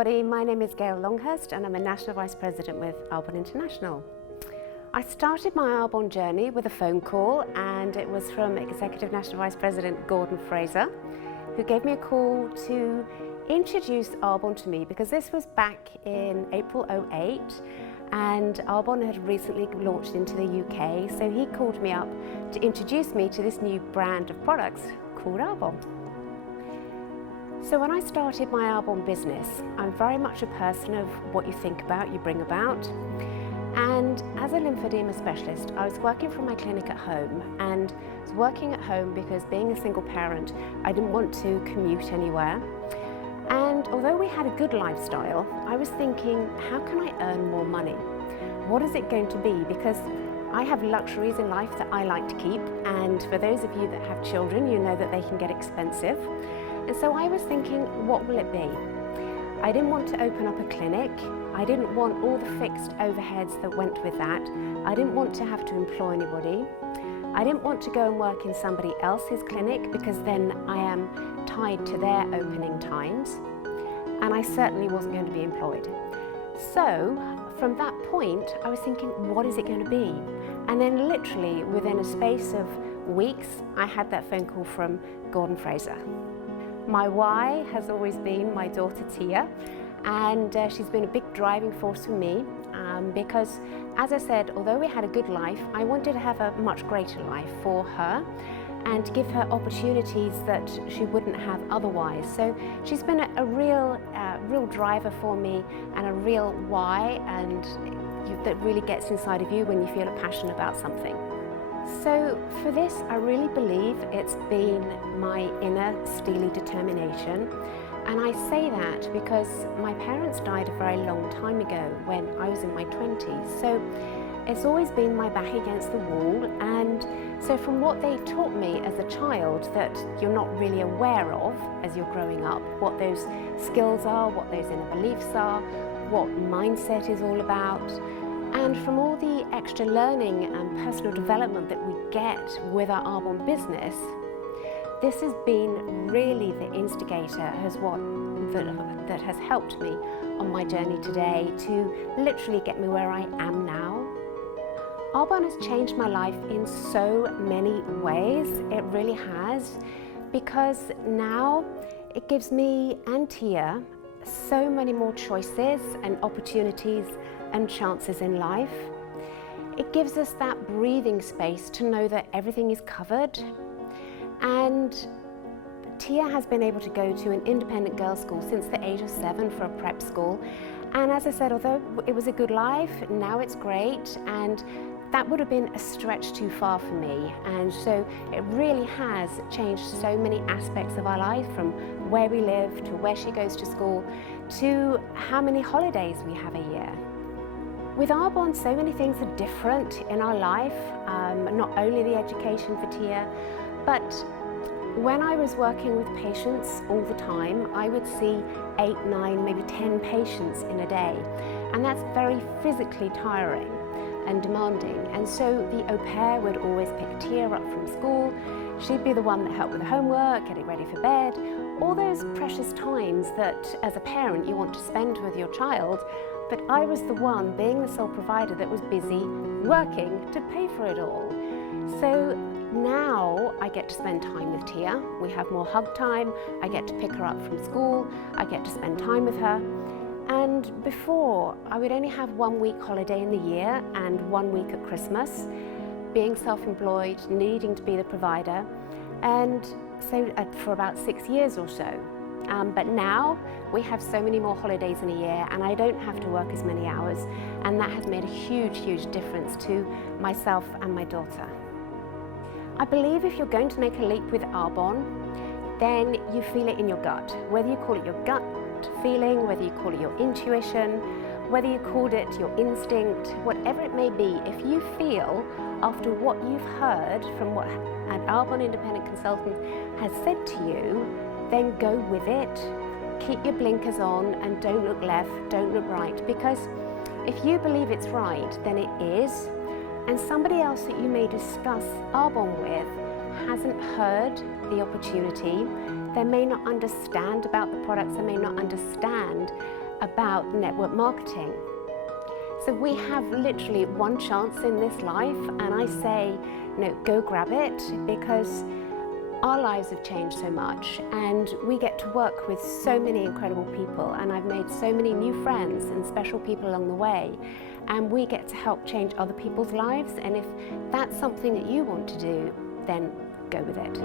everybody, my name is Gayle Longhurst and I'm a National Vice President with Arbonne International. I started my Arbonne journey with a phone call, and it was from Executive National Vice President Gordon Fraser, who gave me a call to introduce Arbonne to me, because this was back in April '08 and Arbonne had recently launched into the UK, so he called me up to introduce me to this new brand of products called Arbonne. So when I started my Arbonne business, I'm very much a person of what you think about, you bring about. And as a lymphedema specialist, I was working from my clinic at home, and I was working at home because, being a single parent, I didn't want to commute anywhere. And although we had a good lifestyle, I was thinking, how can I earn more money? What is it going to be? Because I have luxuries in life that I like to keep, and for those of you that have children, you know that they can get expensive. And so I was thinking, what will it be? I didn't want to open up a clinic. I didn't want all the fixed overheads that went with that. I didn't want to have to employ anybody. I didn't want to go and work in somebody else's clinic, because then I am tied to their opening times. And I certainly wasn't going to be employed. So from that point, I was thinking, what is it going to be? And then literally within a space of weeks, I had that phone call from Gordon Fraser. My why has always been my daughter Tia, and she's been a big driving force for me, because, as I said, although we had a good life, I wanted to have a much greater life for her and to give her opportunities that she wouldn't have otherwise. So she's been a real driver for me, and a real why, and that really gets inside of you when you feel a passion about something. So for this, I really believe it's been my inner steely determination. And I say that because my parents died a very long time ago when I was in my 20s. So it's always been my back against the wall. And so from what they taught me as a child that you're not really aware of as you're growing up, what those skills are, what those inner beliefs are, what mindset is all about. And from all the extra learning and personal development that we get with our Arbonne business, this has been really the instigator that has helped me on my journey today to literally get me where I am now. Arbonne has changed my life in so many ways. It really has, because now it gives me and Tia so many more choices and opportunities and chances in life. It gives us that breathing space to know that everything is covered. And Tia has been able to go to an independent girls' school since the age of 7 for a prep school. And as I said, although it was a good life, now it's great, and that would have been a stretch too far for me. And so it really has changed so many aspects of our life, from where we live to where she goes to school to how many holidays we have a year. With Arbonne, so many things are different in our life, not only the education for Tia, but when I was working with patients all the time, I would see 8, 9, maybe 10 patients in a day. And that's very physically tiring and demanding. And so the au pair would always pick Tia up from school. She'd be the one that helped with the homework, getting ready for bed, all those precious times that as a parent you want to spend with your child. But I was the one, being the sole provider, that was busy working to pay for it all. So now I get to spend time with Tia. We have more hug time. I get to pick her up from school. I get to spend time with her. And before, I would only have 1 week holiday in the year and 1 week at Christmas, being self-employed, needing to be the provider, and so for about 6 years or so. But now we have so many more holidays in a year, and I don't have to work as many hours, and that has made a huge, huge difference to myself and my daughter. I believe if you're going to make a leap with Arbonne, then you feel it in your gut. Whether you call it your gut feeling, whether you call it your intuition, whether you called it your instinct, whatever it may be, if you feel after what you've heard from what an Arbonne independent consultant has said to you, then go with it. Keep your blinkers on and don't look left, don't look right, because if you believe it's right, then it is. And somebody else that you may discuss Arbonne with hasn't heard the opportunity. They may not understand about the products, they may not understand about network marketing. So we have literally one chance in this life, and I say, go grab it, because our lives have changed so much and we get to work with so many incredible people, and I've made so many new friends and special people along the way, and we get to help change other people's lives. And if that's something that you want to do, then go with it.